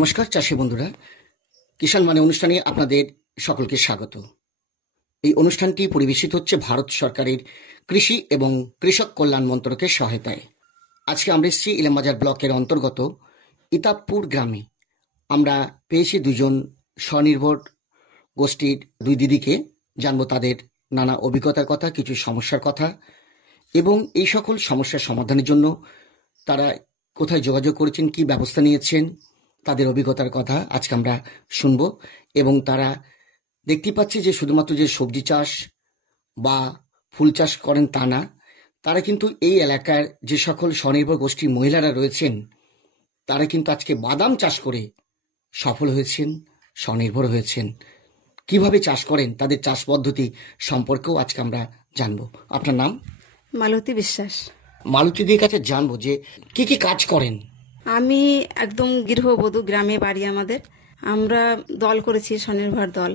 নমস্কার চাষী বন্ধুরা, কিষাণ মানে অনুষ্ঠানে আপনাদের সকলকে স্বাগত। এই অনুষ্ঠানটি পরিবেশিত হচ্ছে ভারত সরকারের কৃষি এবং কৃষক কল্যাণ মন্ত্রকের সহায়তায়। আজকে আমরা এসেছি ইলামবাজার ব্লকের অন্তর্গত ইতাবপুর গ্রামে। আমরা পেয়েছি দুজন স্বনির্ভর গোষ্ঠীর দুই দিদিকে। জানবো তাদের নানা অভিজ্ঞতার কথা, কিছু সমস্যার কথা এবং এই সকল সমস্যার সমাধানের জন্য তারা কোথায় যোগাযোগ করেছেন, কি ব্যবস্থা নিয়েছেন, তাদের অভিজ্ঞতার কথা আজকে আমরা শুনবো। এবং তারা দেখতে পাচ্ছি যে শুধুমাত্র যে সবজি চাষ বা ফুল চাষ করেন তা না, তারা কিন্তু এই এলাকার যে সকল স্বনির্ভর গোষ্ঠীর মহিলারা রয়েছেন তারা কিন্তু আজকে বাদাম চাষ করে সফল হয়েছেন, স্বনির্ভর হয়েছেন। কিভাবে চাষ করেন তাদের চাষ পদ্ধতি সম্পর্কেও আজকে আমরা জানবো। আপনার নাম? মালতী বিশ্বাস। মালতীদের কাছে জানবো যে কি কি কাজ করেন। আমি একদম গৃহবধূ, গ্রামে বাড়ি আমাদের। আমরা দল করেছি, স্বনির্ভর দল।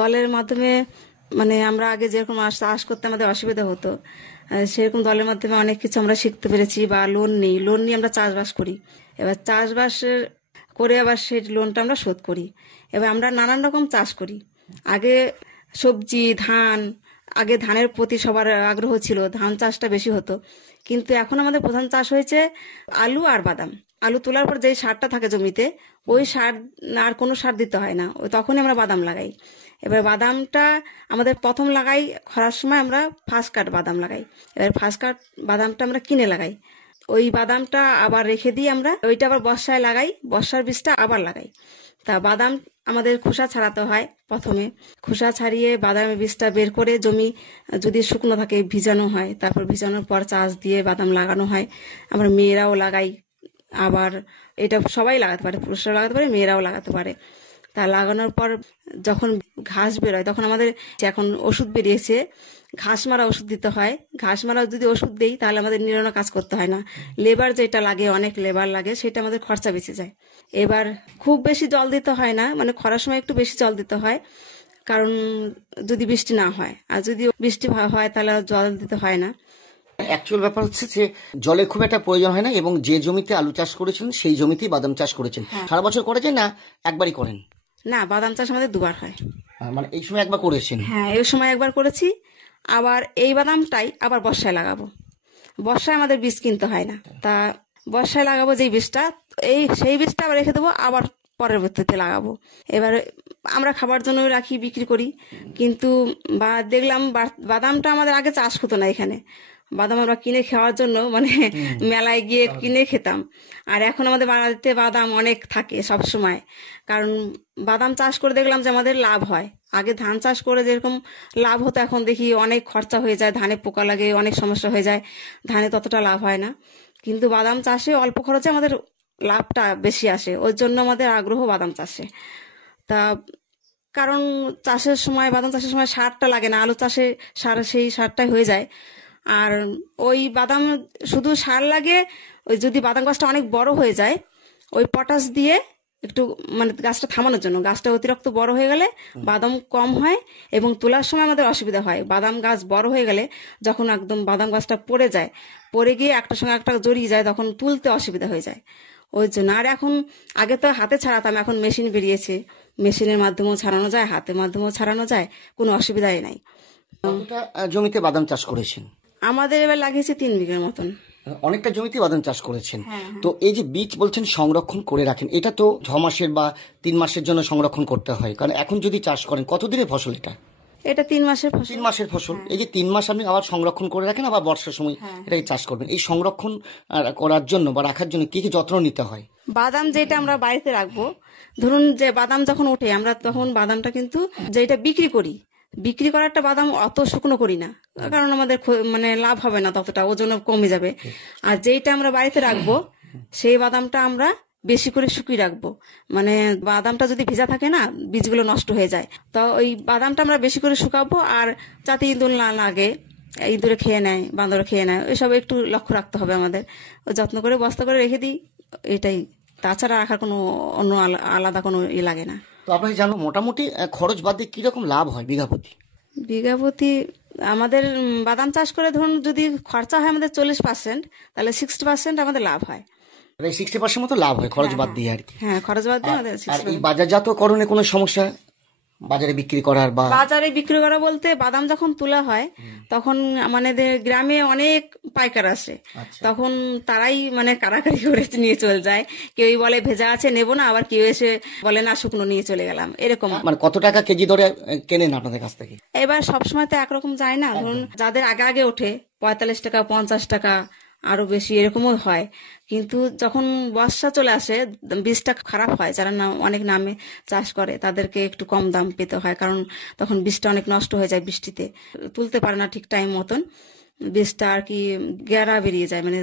দলের মাধ্যমে আমরা আগে যেরকম চাষ করতে আমাদের অসুবিধা হতো, সেরকম দলের মাধ্যমে অনেক কিছু আমরা শিখতে পেরেছি। বা লোন নিয়ে আমরা চাষবাস করি। এবার চাষবাসের করে আবার সেই লোনটা আমরা শোধ করি। এবার আমরা নানান রকম চাষ করি। আগে সবজি, আগে ধানের প্রতি সবার আগ্রহ ছিল, ধান চাষটা বেশি হতো। কিন্তু এখন আমাদের প্রধান চাষ হয়েছে আলু আর বাদাম। আলু তোলার পর যে সারটা থাকে জমিতে, ওই সার আর কোনো সার দিতে হয় না, ওই তখনই আমরা বাদাম লাগাই। এবার বাদামটা আমাদের প্রথম লাগাই খরার সময়, আমরা ফার্স্ট কাট বাদাম লাগাই। এবার ফার্স্ট কাট বাদামটা আমরা কিনে লাগাই। ওই বাদামটা আবার রেখে দিই আমরা, ওইটা আবার বর্ষায় লাগাই, বর্ষার বীজটা আবার লাগাই। তা বাদাম আমাদের খোসা ছাড়াতে হয়। প্রথমে খোসা ছাড়িয়ে বাদামের বীজটা বের করে জমি যদি শুকনো থাকে ভিজানো হয়, তারপর ভিজানোর পর চাষ দিয়ে বাদাম লাগানো হয়। আমরা মেয়েরাও লাগাই। আবার এটা সবাই লাগাতে পারে, পুরুষরাও লাগাতে পারে, মেয়েরাও লাগাতে পারে। তা লাগানোর পর যখন ঘাস বেরোয়, তখন আমাদের এখন ওষুধ বেরিয়েছে, ঘাস মারা ওষুধ দিতে হয়। ঘাস মারা যদি ওষুধ দেই তাহলে আমাদের নিরানো কাজ করতে হয় না। লেবার যেটা লাগে, অনেক লেবার লাগে, সেটা আমাদের খরচা বেঁচে যায়। এবার খুব বেশি জল দিতে হয় না, খরার সময় একটু বেশি জল দিতে হয়, কারণ যদি বৃষ্টি না হয়। আর যদি বৃষ্টি হয় তাহলে জল দিতে হয় না। অ্যাকচুয়াল ব্যাপার হচ্ছে যে জলের খুব একটা প্রয়োজন হয় না, এবং যে জমিতে আলু চাষ করেছেন সেই জমিতেই বাদাম চাষ করেছেন। সারা বছর করেছেন না একবারই করেন? না, বাদাম চাষ আমাদের দুবার হয়। এই সময় একবার করেছেন? হ্যাঁ, এই সময় একবার করেছি। আবার এই বাদামটাই আবার বর্ষায় লাগাবো। বর্ষায় আমাদের বীজ কিনতে হয় না। তা বর্ষায় লাগাবো যেই বীজটা, সেই বীজটা আবার রেখে দেবো, আবার পরবর্তীতে লাগাবো। এবার আমরা খাবার জন্য রাখি, বিক্রি করি। কিন্তু দেখলাম বাদামটা আমাদের আগে চাষ হতো না এখানে। বাদাম আমরা কিনে খাওয়ার জন্য মেলায় গিয়ে কিনে খেতাম। আর এখন আমাদের বাড়িতে বাদাম অনেক থাকে সব সময়, কারণ বাদাম চাষ করে দেখলাম যে আমাদের লাভ হয়। আগে ধান চাষ করে যেরকম লাভ হতো, এখন দেখি অনেক খরচা হয়ে যায়, ধানে পোকা লাগে, অনেক সমস্যা হয়ে যায়, ধানে ততটা লাভ হয় না। কিন্তু বাদাম চাষে অল্প খরচে আমাদের লাভটা বেশি আসে, ওর জন্য আমাদের আগ্রহ বাদাম চাষে। তা কারণ বাদাম চাষের সময় সারটা লাগে না, আলু চাষে সেই সারটাই হয়ে যায়। আর ওই বাদাম শুধু সার লাগে, ওই যদি বাদাম গাছটা অনেক বড় হয়ে যায়, ওই পটাশ দিয়ে একটু গাছটা থামানোর জন্য। গাছটা অতিরিক্ত বড় হয়ে গেলে বাদাম কম হয় এবং তোলার সময় আমাদের অসুবিধা হয়। বাদাম গাছ বড় হয়ে গেলে যখন একদম বাদাম গাছটা পড়ে গিয়ে একটার সঙ্গে একটা জড়িয়ে যায়, তখন তুলতে অসুবিধা হয়ে যায়, ওই জন্য। আর এখন আগে তো হাতে ছাড়াতাম, এখন মেশিন বেরিয়েছে, মেশিনের মাধ্যমেও ছাড়ানো যায়, হাতের মাধ্যমেও ছাড়ানো যায়, কোনো অসুবিধাই নাই। জমিতে বাদাম চাষ করেছেন? আমাদের এবার লাগিয়েছে 3 বিঘার মতন। অনেকটা জমিতে বাদাম চাষ করেছেন। তো এই যে বীজ বলছেন সংরক্ষণ করে রাখেন, এটা তো 6 মাসের বা 3 মাসের জন্য সংরক্ষণ করতে হয়, কারণ এখন যদি চাষ করেন কতদিনের ফসল এটা 3 মাসের ফসল। 3 মাসের ফসল। এই যে 3 মাস আপনি আবার সংরক্ষণ করে রাখেন, আবার বর্ষার সময় এটাকে চাষ করবেন। এই সংরক্ষণ করার জন্য বা রাখার জন্য কি কি যত্ন নিতে হয়? বাদাম যেটা আমরা বাড়িতে রাখবো, ধরুন যে বাদাম যখন ওঠে, আমরা তখন বাদামটা কিন্তু যেটা বিক্রি করারটা বাদাম অত শুকনো করি না, কারণ আমাদের লাভ হবে না, ততটা ওজন কমে যাবে। আর যেইটা আমরা বাড়িতে রাখবো, সেই বাদামটা আমরা বেশি করে শুকিয়ে রাখবো। বাদামটা যদি ভিজা থাকে না, বীজগুলো নষ্ট হয়ে যায়। তো ওই বাদামটা আমরা বেশি করে শুকাবো, আর যাতে ইঁদুর না লাগে, ইঁদুরে খেয়ে নেয়, বান্দরে খেয়ে নেয়, ওইসব একটু লক্ষ্য রাখতে হবে আমাদের। ওই যত্ন করে বস্তা করে রেখে দিই, এটাই। তাছাড়া রাখার কোনো অন্য আলাদা কোনো লাগে না। তো আপনাকে জানো মোটামুটি খরচ বাদ দিয়ে কিরকম লাভ হয় বিঘা প্রতি? আমাদের বাদাম চাষ করে ধরুন যদি খরচা হয় আমাদের 40%, তাহলে 60% আমাদের লাভ হয়। প্রায় 60% মতো লাভ হয় খরচ বাদ দিয়ে আর কি। হ্যাঁ, খরচ বাদ দিয়ে আমাদের আর এই বাজারজাতকরণে কোনো সমস্যা, বাজারে বিক্রি করার বা বাজারে বিক্রি করা বলতে বাদাম যখন তোলা হয় তখন আমাদের গ্রামে অনেক পাইকার আসে, তখন তারাই মানে কারাকারি করে নিয়ে চলে যায়। কেউই বলে ভেজা আছে নেবো না, আবার কেউ এসে বলে না শুকনো নিয়ে চলে গেলাম, এরকম। মানে কত টাকা কেজি ধরে কেনেন আপনাদের কাছ থেকে? এবার সবসময় তো একরকম যায় না, ধরুন যাদের আগে আগে ওঠে 45 টাকা 50 টাকা আরো বেশি এরকমও হয়। কিন্তু যখন বর্ষা চলে আসে বীজটা খারাপ হয়, যারা অনেক নামে চাষ করে তাদেরকে একটু কম দাম পেতে হয়, কারণ তখন বীজটা অনেক নষ্ট হয়ে যায়, বৃষ্টিতে তুলতে পারে না ঠিক টাইম মতন, বীজটা আর কি গেরা বেরিয়ে যায়, মানে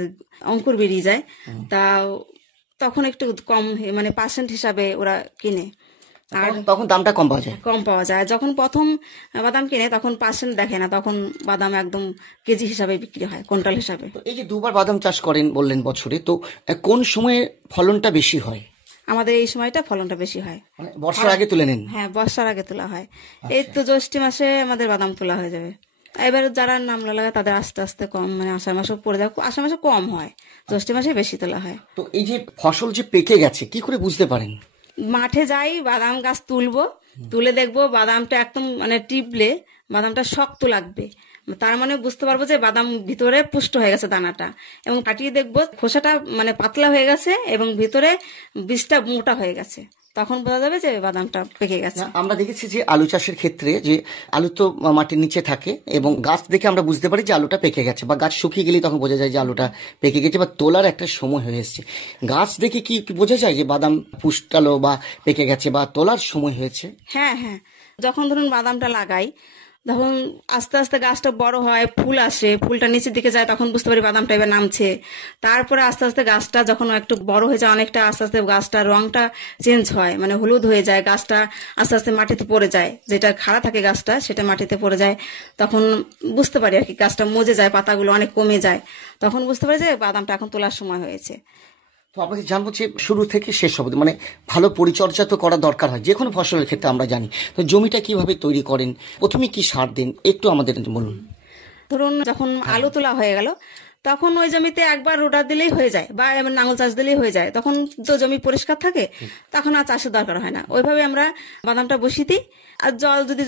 অঙ্কুর বেরিয়ে যায়। তা তখন একটু কম মানে পার্সেন্ট হিসাবে ওরা কিনে, আর তখন দামটা কম পাওয়া যায়। কম পাওয়া যায়। যখন প্রথম বাদাম কিনে তখন পার্সেন্ট দেখে না, তখন বাদাম একদম কেজি হিসাবে বিক্রি হয়, কুইন্টাল হিসাবে। এই যে দুবার বাদাম চাষ করেন বললেন বছরে, তো কোন সময়ে ফলনটা বেশি হয়? আমাদের এই সময়টা ফলনটা বেশি হয়, মানে বর্ষার আগে তুলে নেন? হ্যাঁ, বর্ষার আগে তোলা হয়। এই তো জ্যৈষ্ঠ মাসে আমাদের বাদাম তোলা হয়ে যাবে। এবার যারা নামলা লাগে তাদের আস্তে আস্তে কম, মানে আষাঢ় মাসে পড়ে যায়, আষাঢ় মাসে কম হয়, জ্যৈষ্ঠ মাসে বেশি তোলা হয়। তো এই যে ফসল যে পেকে গেছে কি করে বুঝতে পারেন? মাঠে যাই, বাদাম গাছ তুলবো, তুলে দেখবো বাদামটা একদম মানে টিপলে বাদামটা শক্ত লাগবে, তার মানে বুঝতে পারবো যে বাদাম ভিতরে পুষ্ট হয়ে গেছে দানাটা, এবং কাটিয়ে দেখবো খোসাটা মানে পাতলা হয়ে গেছে এবং ভিতরে বীজটা মোটা হয়ে গেছে, তখন বোঝা যাবে যে বাদামটা পেকে গেছে। আমরা দেখেছি যে আলু চাষের ক্ষেত্রে যে আলু তো মাটির নিচে থাকে এবং গাছ দেখে আমরা বুঝতে পারি যে আলুটা পেকে গেছে, বা গাছ শুকিয়ে গেলে তখন বোঝা যায় যে আলুটা পেকে গেছে বা তোলার একটা সময় হয়ে এসছে। গাছ দেখে কি বোঝা যায় যে বাদাম পুষ্টালো বা পেকে গেছে বা তোলার সময় হয়েছে? হ্যাঁ হ্যাঁ, যখন ধরুন বাদামটা লাগাই তখন আস্তে আস্তে গাছটা বড় হয়, ফুল আসে, ফুলটা নিচের দিকে যায়, তখন বুঝতে পারি বাদামটা এবার নামছে। তারপরে আস্তে আস্তে গাছটা যখন একটু বড় হয়ে যায় অনেকটা, আস্তে আস্তে গাছটার রংটা চেঞ্জ হয়, মানে হলুদ হয়ে যায়, গাছটা আস্তে আস্তে মাটিতে পড়ে যায়, যেটা খাড়া থাকে গাছটা সেটা মাটিতে পড়ে যায়, তখন বুঝতে পারি আর কি গাছটা মজে যায়, পাতাগুলো অনেক কমে যায়, তখন বুঝতে পারি যে বাদামটা এখন তোলার সময় হয়েছে। তো আপনাকে জানবো যে শুরু থেকে শেষ অবধি মানে ভালো পরিচর্যা তো করা দরকার হয় যে কোনো ফসলের ক্ষেত্রে, আমরা জানি। তো জমিটা কিভাবে তৈরি করেন, প্রথমে কি সার দেন, একটু আমাদের বলুন। ধরুন যখন আলু তোলা হয়ে গেল তখন ওই জমিতে একবার রোটার দিলেই হয়ে যায়, বা এবার নাঙল চাষ দিলেই হয়ে যায়, তখন তো জমি পরিষ্কার থাকে, তখন আর চাষের দরকার হয় না। ওইভাবে আমরা বাদামটা বসিয়ে দিই। আর জল যদি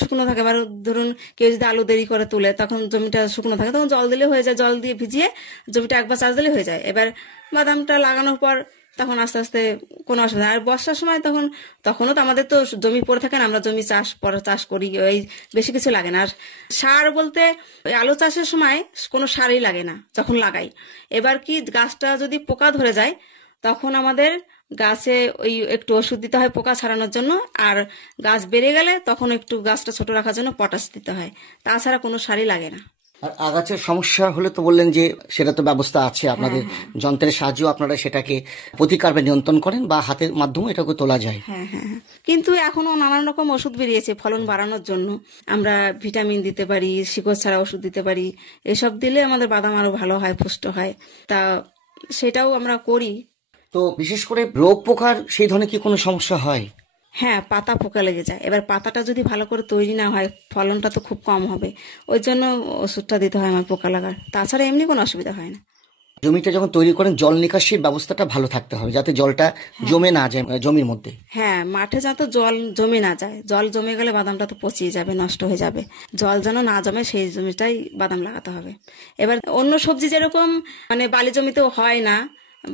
শুকনো থাকে, এবার ধরুন কেউ যদি আলু দেরি করে তুলে তখন জমিটা শুকনো থাকে, তখন জল দিলে হয়ে যায়, জল দিয়ে ভিজিয়ে জমিটা একবার চাষ দিলে হয়ে যায়। এবার বাদামটা লাগানোর পর তখন আস্তে আস্তে কোনো অসুবিধা। আর বর্ষার সময় তখনও তো আমাদের তো জমি পড়ে থাকে না, আমরা জমি চাষ করি, ওই বেশি কিছু লাগে না। আর সার বলতে ওই আলু চাষের সময় কোনো সারই লাগে না যখন লাগাই। এবার কি গাছটা যদি পোকা ধরে যায় তখন আমাদের গাছে ওই একটু ওষুধ দিতে হয় পোকা ছাড়ানোর জন্য, আর গাছ বেড়ে গেলে তখন একটু গাছটা ছোট রাখার জন্য পটাশ দিতে হয়, তাছাড়া কোনো সারই লাগে না। আর আগাছার সমস্যা হলে তো বললেন যে সেটা তো ব্যবস্থা আছে আপনাদের, যন্ত্রের সাহায্যে আপনারা সেটাকে প্রতিকার বা নিয়ন্ত্রণ করেন বা হাতের মাধ্যমে এটাকে তোলা যায়। হ্যাঁ হ্যাঁ, কিন্তু এখনো নানান রকম ওষুধ বেরিয়েছে ফলন বাড়ানোর জন্য, আমরা ভিটামিন দিতে পারি, শিকড় ছাড়া ওষুধ দিতে পারি, এসব দিলে আমাদের বাদাম আরো ভালো হয়, পুষ্ট হয়, তা সেটাও আমরা করি। তো বিশেষ করে রোগ পোকার সেই ধরনের কি কোনো সমস্যা হয়? হ্যাঁ, পাতা পোকা লেগে যায়। এবার পাতাটা যদি ভালো করে তৈরি না হয় ফলনটা তো খুব কম হবে, ওই জন্য ওষুধটা দিতে হয় আমার পোকা লাগার, তাছাড়া এমনি কোনো অসুবিধা হয় না। জমিটা যখন তৈরি করেন জল নিকাশির ব্যবস্থাটা ভালো থাকতে হবে যাতে জলটা জমে না যায় জমির মধ্যে। হ্যাঁ, মাঠে যাতে জল জমে না যায়, জল জমে গেলে বাদামটা তো পচিয়ে যাবে, নষ্ট হয়ে যাবে, জল যেন না জমে সেই জমিটাই বাদাম লাগাতে হবে। এবার অন্য সবজি যেরকম মানে বালি জমিতেও হয় না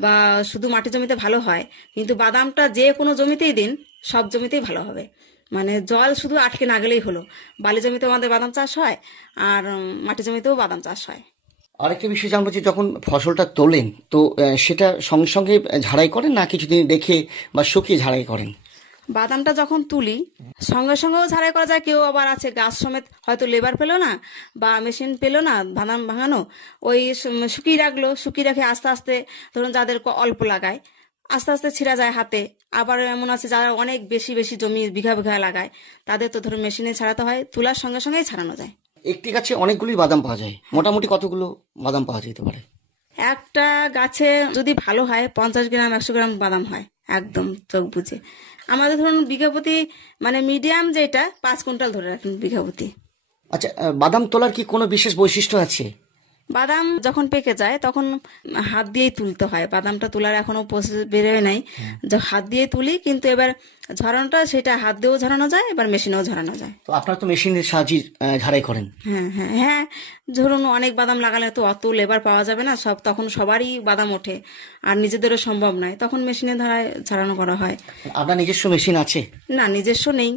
বা শুধু মাটি জমিতে ভালো হয়, কিন্তু বাদামটা যে কোনো জমিতেই দিন সব জমিতেই ভালো হবে, মানে জল শুধু আটকে না গেলেই হলো। বালি জমিতে আমাদের বাদাম চাষ হয় আর মাটি জমিতেও বাদাম চাষ হয়। আরেকটা বিষয় জানবো যে যখন ফসলটা তোলেন তো সেটা সঙ্গে সঙ্গে ঝাড়াই করেন না কিছুদিন রেখে বা শুকিয়ে ঝাড়াই করেন? বাদামটা যখন তুলি সঙ্গে সঙ্গেও ঝাড়াই করা যায়, কেউ আবার আছে গাছ সমেত হয়তো লেবার পেলো না বা মেশিন পেলো না বাদাম ভাঙানো, ওই শুকিয়ে রাখলো, শুকিয়ে রেখে আস্তে আস্তে ধরুন যাদের অল্প লাগায় আস্তে আস্তে ছিঁড়া যায় হাতে। আবার এমন আছে যারা অনেক বেশি বেশি জমি বিঘা বিঘা লাগায় তাদের তো ধরুন মেশিনে ছাড়াতে হয়, তুলার সঙ্গে সঙ্গেই ছাড়ানো যায়। একটি গাছে অনেকগুলি বাদাম পাওয়া যায়, মোটামুটি কতগুলো বাদাম পাওয়া যেতে পারে? একটা গাছে যদি ভালো হয় 50 গ্রাম 100 গ্রাম বাদাম হয়, একদম চোখ বুঝে। আমাদের ধরুন বিঘাপতি মানে মিডিয়াম যেটা 5 কুইন্টাল ধরে রাখেন বিঘাপতি। আচ্ছা, বাদাম তোলার কি কোনো বিশেষ বৈশিষ্ট্য আছে? বাদাম যখন পেকে যায় তখন হাত দিয়েই তুলতে হয়, বাদামটা তোলার এখনো প্রসেস বেরোয় নাই, যে হাত দিয়ে তুলি, কিন্তু এবার ঝরানোটা সেটা হাত দিয়েও ঝরানো যায়, এবার মেশিনেও ঝরানো যায়। তো আপনারা তো মেশিনের সাহায্যে ঝাড়াই করেন। হ্যাঁ হ্যাঁ হ্যাঁ, ধরুন অনেক বাদাম লাগালে তো অত লেবার পাওয়া যাবে না, সব তখন সবারই বাদাম ওঠে আর নিজেদেরও সম্ভব নয়, তখন মেশিনে ধারায় ঝাড়ানো করা হয়। আপনার নিজস্ব মেশিন আছে? না, নিজস্ব নেই,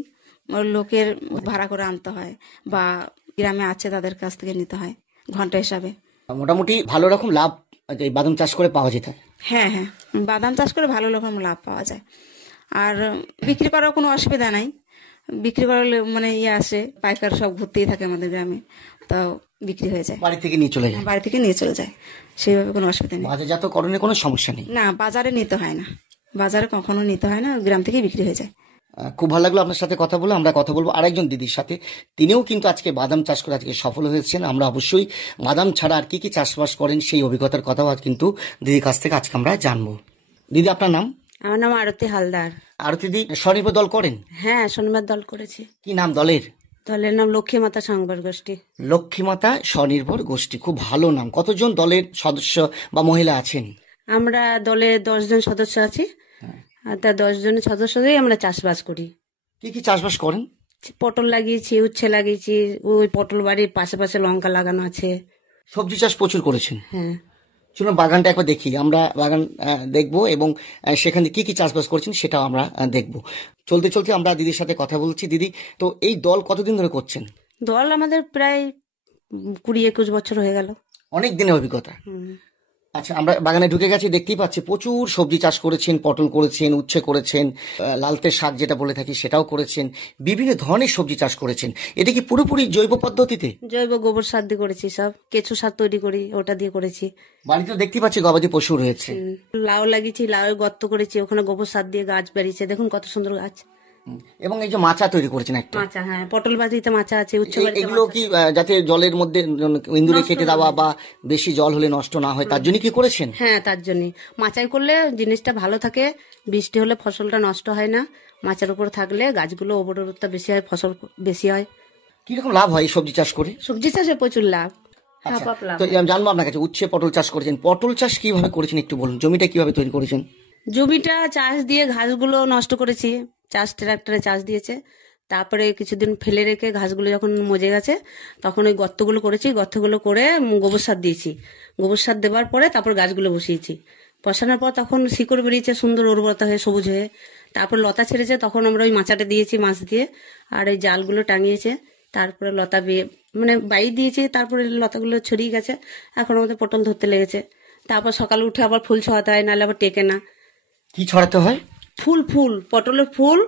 ওর লোকের ভাড়া করে আনতে হয় বা গ্রামে আছে তাদের কাছ থেকে নিতে হয় ঘন্টা হিসাবে। মোটামুটি ভালো রকম লাভ এই বাদাম চাষ করে পাওয়া যেত। হ্যাঁ হ্যাঁ, বাদাম চাষ করে ভালো রকম লাভ পাওয়া যায়, আর বিক্রি করার কোনো অসুবিধা নাই। বিক্রি করার মানে আসে, পাইকার সব ঘুরতেই থাকে আমাদের গ্রামে, তাও বিক্রি হয়ে যায়, বাড়ি থেকে নিয়ে চলে যায়। বাড়ি থেকে নিয়ে চলে যায়, সেইভাবে কোনো অসুবিধা নেই। বাজারজাতকরণের কোনো সমস্যা নেই? না, বাজারে নিতে হয় না, বাজারে কখনো নিতে হয় না, গ্রাম থেকে বিক্রি হয়ে যায়। খুব ভালো লাগলো আপনার সাথে কথা বলে। আমরা কথা বলবো আরেকজন দিদির সাথে, তিনিও কিন্তু আজকে বাদাম চাষ করে আজকে সফল হয়েছেন। আমরা অবশ্যই বাদাম ছাড়া আর কি কি চাষবাস করেন সেই অভিজ্ঞতার কথাও আজ কিন্তু দিদির কাছ থেকে আজকে আমরা জানবো। দিদি, আপনার নাম? আমার নাম আরতি হালদার। আরতি দিদি স্বনির্ভর দল করেন? হ্যাঁ, শনিবার দল করেছি। কি নাম দলের? দলের নাম লক্ষ্মী মাতা সংবাদ গোষ্ঠী। লক্ষ্মীমাতা স্বনির্ভর গোষ্ঠী, খুব ভালো নাম। কতজন দলের সদস্য বা মহিলা আছেন? আমরা দলে 10 জন সদস্য আছি, আর তার 10 জনের সদস্যই আমরা চাষবাস করি। কি কি চাষবাস করেন? পটল লাগিয়েছি, উচ্ছে লাগিয়েছি, ওই পটল বাড়ির পাশে লঙ্কা লাগানো আছে। সবজি চাষ প্রচুর করেছেন? হ্যাঁ। চলুন বাগানটা একবার দেখি। আমরা বাগান দেখবো এবং সেখানে কি কি চাষবাস করছেন সেটাও আমরা দেখবো। চলতে চলতে আমরা দিদির সাথে কথা বলছি। দিদি, তো এই দল কতদিন ধরে করছেন? দল আমাদের প্রায় 20-21 বছর হয়ে গেল। অনেক দিনের অভিজ্ঞতা। আচ্ছা, আমরা বাগানে ঢুকে গেছি, দেখতেই পাচ্ছি প্রচুর সবজি চাষ করেছেন, পটল করেছেন, উচ্ছে করেছেন, লালতে শাক যেটা বলে থাকি সেটাও করেছেন, বিভিন্ন ধরনের সবজি চাষ করেছেন। এটা কি পুরোপুরি জৈব পদ্ধতিতে? জৈব গোবর সার দিয়ে করেছি, সব কেঁচো সার তৈরি করি, ওটা দিয়ে করেছি। বাড়িতে দেখতে পাচ্ছি গবাদি পশু রয়েছে। লাউ লাগিয়েছি, লাউ গর্ত করেছি, ওখানে গোবর সার দিয়ে গাছ বেরিয়েছে, দেখুন কত সুন্দর গাছ। এবং এই যে মাচা তৈরি করেছেন একটা। মাচা, হ্যাঁ, পটল বাড়িতে মাচা আছে, উচ্চ বাড়িতে এগুলো কি যাতে জলের মধ্যে ইন্দুরে কেটে দেওয়া বা বেশি জল হলে নষ্ট না হয় তার জন্য কি করেছেন? হ্যাঁ, তার জন্য মাচাই করলে জিনিসটা ভালো থাকে, বৃষ্টি হলে ফসলটা নষ্ট হয় না, মাচার উপর থাকলে গাছগুলো ওপরটা বেশি হয়, ফসল বেশি হয়। কিরকম লাভ হয় এই সবজি চাষ করে? সবজি চাষে প্রচুর লাভ। আচ্ছা, হাফ লাভ। তো আমি জানবো আপনার কাছে, উচ্ছে পটল চাষ করেছেন, পটল চাষ কিভাবে করেছেন একটু বলুন, জমিটা কিভাবে তৈরি করেছেন? জমিটা চাষ দিয়ে ঘাসগুলো নষ্ট করেছি, ট্রাক্টরে চাষ দিয়েছে, তারপরে কিছুদিন ফেলে রেখে ঘাসগুলো যখন মজে গেছে তখন ওই গর্তগুলো করেছি, গর্তগুলো করে গোবর সার দিয়েছি, গোবর সার দেওয়ার পরে তারপর গাছগুলো বসিয়েছি, বসানোর পর তখন শিকড় বেরিয়েছে সুন্দর উর্বরতা হয়ে সবুজ হয়ে, তারপর লতা ছেড়েছে, তখন আমরা ওই মাচাটা দিয়েছি মাছ দিয়ে, আর এই জালগুলো টাঙিয়েছে, তারপরে লতা মানে বাইর দিয়েছি, তারপরে লতাগুলো ছড়িয়ে গেছে, এখন আমাদের পটল ধরতে লেগেছে। তারপর সকালে উঠে আবার ফুল ছড়াতে হয়, নাহলে আবার টেকে না। কি ছড়াতে হয়? ফুল পটলের ফুল,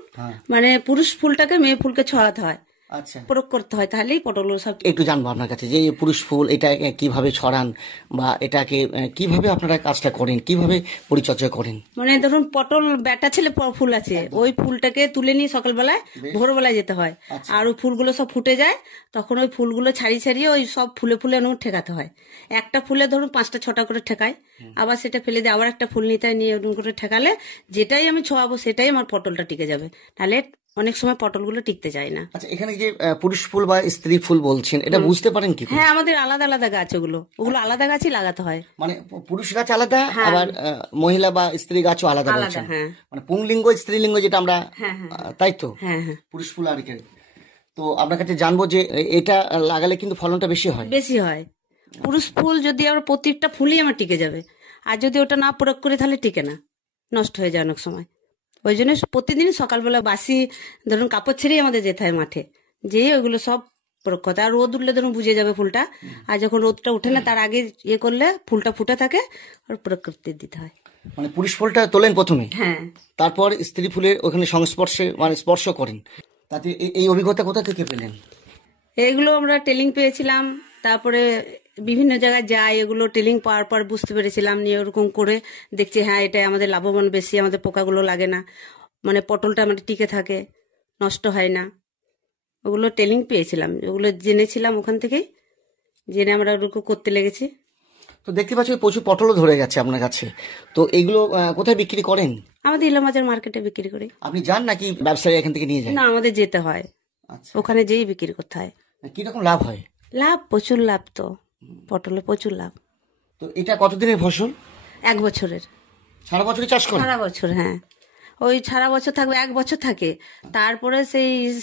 মানে পুরুষ ফুলটাকে মেয়ে ফুলকে ছড়াতে হয়, আচ্ছা, প্রয়োগ করতে হয়, তাহলেই পটল সব। একটু জানবো আপনার কাছে যে এই পুরুষ ফুল এটা কিভাবে ছড়ান বা এটাকে কিভাবে আপনারা কাজটা করেন, কিভাবে পরিচর্যা করেন? মানে ধরুন পটল বেটা ছেলে ফুল আছে, ওই ফুলটাকে তুলে নিয়ে সকালবেলায় ভোরবেলায় যেতে হয়, আর ওই ফুলগুলো সব ফুটে যায়, তখন ওই ফুলগুলো ছাড়িয়ে ওই সব ফুলে ঠেকাতে হয়। একটা ফুলে ধরুন 5টা-6টা করে ঠেকায়, আবার সেটা ফেলে দিয়ে আবার একটা ফুল নিতে হয়, নিয়ে ওরকম করে ঠেকালে যেটাই আমি ছোঁয়াবো সেটাই আমার পটলটা টিকে যাবে, নাহলে অনেক সময় পটলগুলো টিকতে যায় না। আচ্ছা, এখানে যে পুরুষ ফুল বা স্ত্রী ফুল বলছেন এটা বুঝতে পারেন কি করে? হ্যাঁ, আমাদের আলাদা আলাদা গাছ, ওগুলো আলাদা গাছই লাগাতে হয়। মানে পুরুষ গাছ আলাদা, আবার মহিলা বা স্ত্রী গাছও আলাদা বলছেন? হ্যাঁ, মানে পুংলিঙ্গ স্ত্রীলিঙ্গ যেটা আমরা, তাই তো? হ্যাঁ, পুরুষ ফুল আর কি। তো আপনার কাছে জানবো যে এটা লাগালে কিন্তু ফলনটা বেশি হয়? বেশি হয়। পুরুষ ফুল যদি আমরা প্রত্যেকটা ফুলই আমার টিকে যাবে, আর যদি ওটা না প্রয়োগ করি তাহলে টিকে না, নষ্ট হয়ে যায় অনেক সময়। ওই জন্য প্রতিদিন সকালবেলা বাসি ধরুন কাপড় ছেড়েই আমাদের যেতে হয় মাঠে, যেয়ে ওইগুলো সব প্রয়োগ করতে। আর রোদ উঠলে ধরুন বুঝে যাবে ফুলটা, আর যখন রোদটা উঠে না তার আগে করলে ফুলটা ফুটে থাকে, আর প্রয়োগ করতে দিতে হয়। মানে পুরুষ ফুলটা তোলেন প্রথমে, হ্যাঁ, তারপর স্ত্রী ফুলের ওখানে সংস্পর্শে মানে স্পর্শ করেন। তাতে এই অভিজ্ঞতা কোথা থেকে পেলেন? এগুলো আমরা ট্রেনিং পেয়েছিলাম, তারপরে বিভিন্ন জায়গায় যাই, এগুলো ট্রেনিং পাওয়ার পর বুঝতে পেরেছিলাম, নিয়ে ওরকম করে দেখছি হ্যাঁ এটা আমাদের লাভবান বেশি, আমাদের পোকাগুলো লাগে না, মানে পটলটা আমাদের টিকে থাকে, নষ্ট হয় না। ওগুলো ট্রেনিং পেয়েছিলাম, ওগুলো জেনেছিলাম, ওখান থেকেই জেনে আমরা ওরকম করতে লেগেছি। তো দেখতে পাচ্ছি প্রচুর পটলও ধরে গেছে আপনার কাছে, তো এগুলো কোথায় বিক্রি করেন? আমাদের ইলামবাজার মার্কেটে বিক্রি করি। আপনি যান নাকি ব্যবসায়ী এখান থেকে নিয়ে যান? না, আমাদের যেতে হয়, আচ্ছা, ওখানে যেই বিক্রি করতে হয়। কিরকম লাভ হয়? লাভ, প্রচুর লাভ তো, পটলে প্রচুর লাভ। তো এটা কতদিনের ফসল? 1 বছরের। সারা বছরই চাষ করেন? সারা বছর, হ্যাঁ। ওই সারা বছর থাকবে, 1 বছর থাকে। তারপরে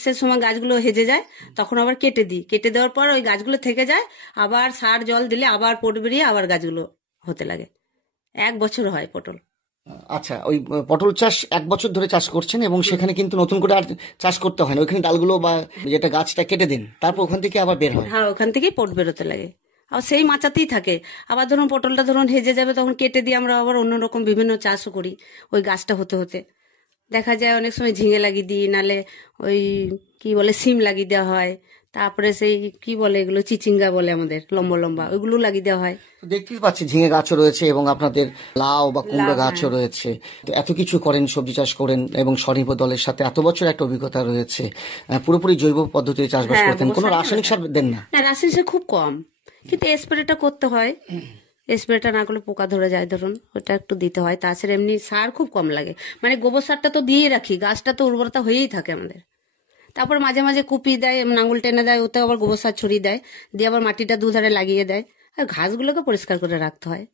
সে সময় গাছগুলো হেজে যায়, তখন আবার কেটে দিই। কেটে দেওয়ার পর ওই গাছগুলো থেকে যায়, আবার সার জল দিলে আবার পট বেরিয়ে আবার গাছগুলো হতে লাগে। 1 বছর হয় পটল। আচ্ছা, ওই পটল চাষ 1 বছর ধরে চাষ করছেন এবং সেখানে কিন্তু নতুন করে আর চাষ করতে হয় না, ওইখানে ডালগুলো বা যেটা গাছটা কেটে দেন, তারপর ওখান থেকে আবার বের হয়। হ্যাঁ, ওখান থেকেই পট বেরোতে লাগে। আর সেই মাচাতেই থাকে। আবার ধরুন পটলটা ধরুন হেজে যাবে, তখন কেটে দিয়ে আমরা আবার অন্যরকম বিভিন্ন চাষও করি ওই গাছটা হতে হতে। দেখা যায় অনেক সময় ঝিঙে লাগিয়ে দিই, নালে ওই কি বলে সিম লাগিয়ে দেওয়া হয়। তারপরে সেই কি বলে এগুলো চিচিঙ্গা বলে আমাদের, লম্বা লম্বা, ওইগুলো লাগিয়ে দেওয়া হয়। তো দেখতেই পাচ্ছি ঝিঙে গাছও রয়েছে এবং আপনাদের লাউ বা কুমড়ো গাছও রয়েছে। তো এত কিছু করেন, সবজি চাষ করেন এবং স্বনির্ভর দলের সাথে এত বছর একটা অভিজ্ঞতা রয়েছে। পুরোপুরি জৈব পদ্ধতিতে চাষবাস করতেন, কোনো রাসায়নিক সার দেন না? না, রাসায়নিক সার খুব কম, কিন্তু স্প্রেটা করতে হয়। স্প্রেটা না করলে পোকা ধরে যায়, ধরুন ওটা একটু দিতে হয়। তাছাড়া এমনি সার খুব কম লাগে। মানে গোবর সারটা তো দিয়ে রাখি, গাছটা তো উর্বরতা হয়েই থাকে আমাদের। তারপর মাঝে মাঝে কুপি দেয়, নাঙ্গল টেনে দেয়, ওতে আবার গোবর সার ছড়িয়ে দেয়, দিয়ে আবার মাটিটা দুধারে লাগিয়ে দেয়। আর ঘাসগুলোকে পরিষ্কার করে রাখতে হয়।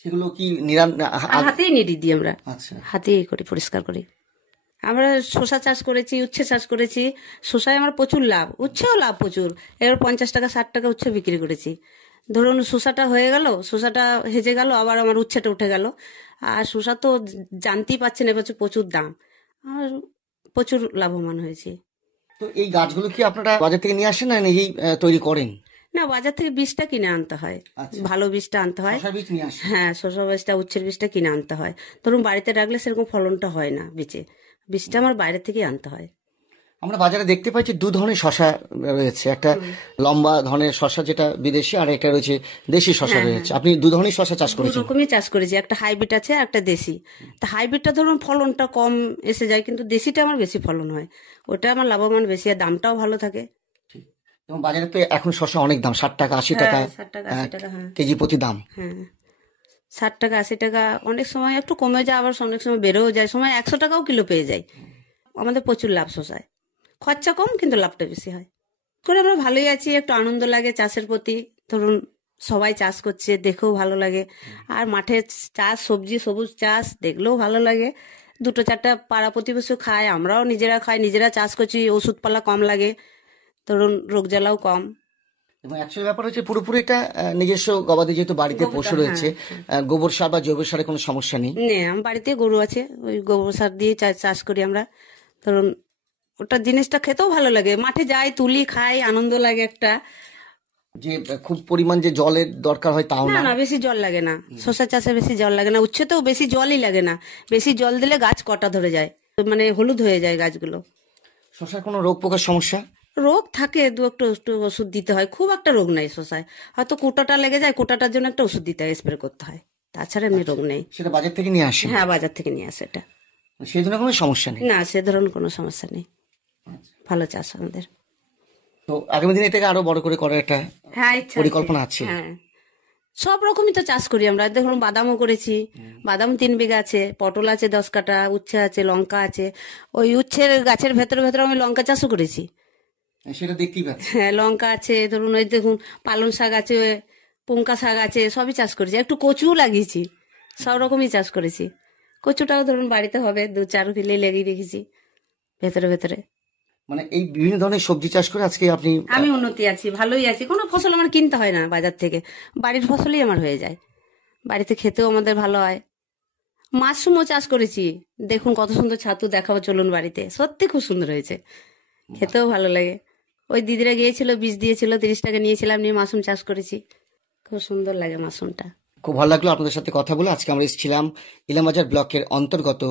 সেগুলো কি হাতেই নিড়ি দিই আমরা, আচ্ছা, হাতেই করি, পরিষ্কার করি। আমরা শসা চাষ করেছি, উচ্ছে চাষ করেছি। শসায় আমার প্রচুর লাভ, উচ্ছেও লাভ প্রচুর। এবার 50 টাকা 60 টাকা উচ্ছে বিক্রি করেছি। ধরুন শসাটা হয়ে গেল, শসাটা হেজে গেল, আবার আমার উচ্ছেটা উঠে গেল। আর শসা তো জানতেই পাচ্ছেন এবছর প্রচুর দাম, আর প্রচুর লাভবান হয়েছি। তো এই গাছগুলো কি আপনারা বাজার থেকে নিয়ে আসেন না নিজেই তৈরি করেন? না, বাজার থেকে বীজটা কিনে আনতে হয়, ভালো বীজটা আনতে হয়। শসার বীজ নিয়ে আসেন? হ্যাঁ, শসা বীজটা, উচ্ছের বীজটা কিনে আনতে হয়। ধরুন বাড়িতে রাখলে সেরকম ফলনটা হয় না বীজটা আমার বাইরে থেকেই আনতে হয়। আমরা বাজারে দেখতে পাচ্ছি 2 ধরনের শসা রয়েছে, একটা লম্বা ধরনের শসা যেটা বিদেশি, আর একটা রয়েছে দেশি শসা রয়েছে। আপনি 2 ধরনের শসা চাষ দু করেছেন? রকমই চাষ করেছি, একটা হাইব্রিড আছে আর একটা দেশি। তা হাইব্রিডটা ধরুন ফলনটা কম এসে যায়, কিন্তু দেশিটা আমার বেশি ফলন হয়, ওটা আমার লাভবান বেশি, আর দামটাও ভালো থাকে। এবং বাজারে তো এখন শসা অনেক দাম, 60 টাকা 80 টাকা 60 টাকা 80 টাকা, হ্যাঁ। কেজি প্রতি দাম। হ্যাঁ, 60 টাকা 80 টাকা, অনেক সময় একটু কমে যায়, আবার অনেক সময় বেড়েও যায়, সময় 100 টাকাও কিলো পেয়ে যায়। আমাদের প্রচুর লাভ শসায়, খরচা কম কিন্তু লাভটা বেশি হয়। করে আমরা ভালোই আছি, একটু আনন্দ লাগে চাষের প্রতি। ধরুন সবাই চাষ করছে, দেখেও ভালো লাগে। আর মাঠে চাষ, সবজি সবুজ চাষ দেখলেও ভালো লাগে। 2-4টা পাড়া প্রতিবেশী খায়, আমরাও নিজেরা খাই, নিজেরা চাষ করছি, ওষুধপালা কম লাগে, ধরুন রোগ জ্বালাও কম। এবং অ্যাকচুয়াল ব্যাপার হচ্ছে পুরোপুরি এটা নিজস্ব গবাদি, যেহেতু বাড়িতে পশু রয়েছে, গোবর সার বা জৈব সারের কোনো সমস্যা নেই। আমার বাড়িতে গরু আছে, ওই গোবর সার দিয়ে চাষ করি আমরা। ধরুন ওটা জিনিসটা খেতেও ভালো লাগে, মাঠে যাই, তুলি, খাই, আনন্দ লাগে একটা। যে খুব পরিমাণ যে জলের দরকার হয় তাও না? না, বেশি জল লাগে না, শসা চাষে বেশি জল লাগে না, উচ্ছেতেও বেশি জলই লাগে না। বেশি জল দিলে গাছ কটা ধরে যায়, মানে হলুদ হয়ে যায় গাছগুলো। শসার কোনো রোগ পোকার সমস্যা? রোগ থাকে, একটু ওষুধ দিতে হয়, খুব একটা রোগ নাই শসায়। হয়তো কোটাটা লেগে যায়, কোটাটার জন্য একটা ওষুধ দিতে হয়, স্প্রে করতে হয়, তাছাড়া এমনি রোগ নেই। সেটা বাজার থেকে নিয়ে আসে? হ্যাঁ, বাজার থেকে নিয়ে আসে এটা। সেই ধরনের কোনো সমস্যা নেই? না, সে ধরনের কোনো সমস্যা নেই, ভালো চাষ আমাদের। তো আগামী দিনে এটাকে আরো বড় করে করার একটা পরিকল্পনা আছে? হ্যাঁ, সব রকমই তো চাষ করি আমরা। দেখুন বাদামও করেছি, বাদাম 3 বিঘা আছে, পটল আছে 10 কাঠা, উচ্ছে আছে, লঙ্কা আছে। ওই উচ্ছের গাছের ভেতরে ভেতরে আমি লঙ্কা চাষও করেছি। সেটা দেখতেই পাচ্ছি। হ্যাঁ, লঙ্কা আছে, ধরুন ওই দেখুন পালং শাক আছে, পুঙ্কা শাক আছে, সবই চাষ করেছি। একটু কচুও লাগিয়েছি, সব রকমই চাষ করেছি। কচুটাও ধরুন বাড়িতে হবে, 2-4 কিলো লেগেই রেখেছি ভেতরে ভেতরে। মানে এই বিভিন্ন ধরনের সবজি চাষ করে আজকে আমি উন্নতি আছি, ভালোই আছি। কোনো ফসল আমার কিনতে হয় না বাজার থেকে, বাড়ির ফসলই আমার হয়ে যায়। বাড়িতে খেতেও আমাদের ভালো হয়। মাশরুমও চাষ করেছি, দেখুন কত সুন্দর ছাতু, দেখাবো চলুন বাড়িতে, সত্যি খুব সুন্দর হয়েছে, খেতেও ভালো লাগে। ওই দিদিরা গিয়েছিল, বীজ দিয়েছিল, 30 টাকা নিয়েছিলাম, নিয়ে মাশরুম চাষ করেছি, খুব সুন্দর লাগে মাশরুমটা। খুব ভালো লাগলো আপনাদের সাথে কথা বলে। আজকে আমরা এসেছিলাম ইলামবাজার ব্লকের অন্তর্গত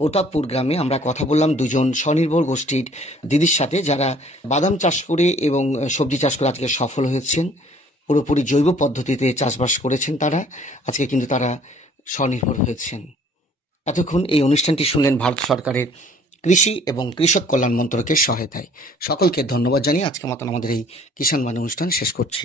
প্রতাপপুর গ্রামে। আমরা কথা বললাম 2জন স্বনির্ভর গোষ্ঠীর দিদির সাথে, যারা বাদাম চাষ করে এবং সবজি চাষ করে আজকে সফল হয়েছেন, পুরোপুরি জৈব পদ্ধতিতে চাষবাস করেছেন তারা। আজকে কিন্তু তারা স্বনির্ভর হয়েছেন। এতক্ষণ এই অনুষ্ঠানটি শুনলেন ভারত সরকারের কৃষি এবং কৃষক কল্যাণ মন্ত্রকের সহায়তায়। সকলকে ধন্যবাদ জানিয়ে আজকের মতন আমাদের এই কিষাণ বাণী অনুষ্ঠান শেষ করছি।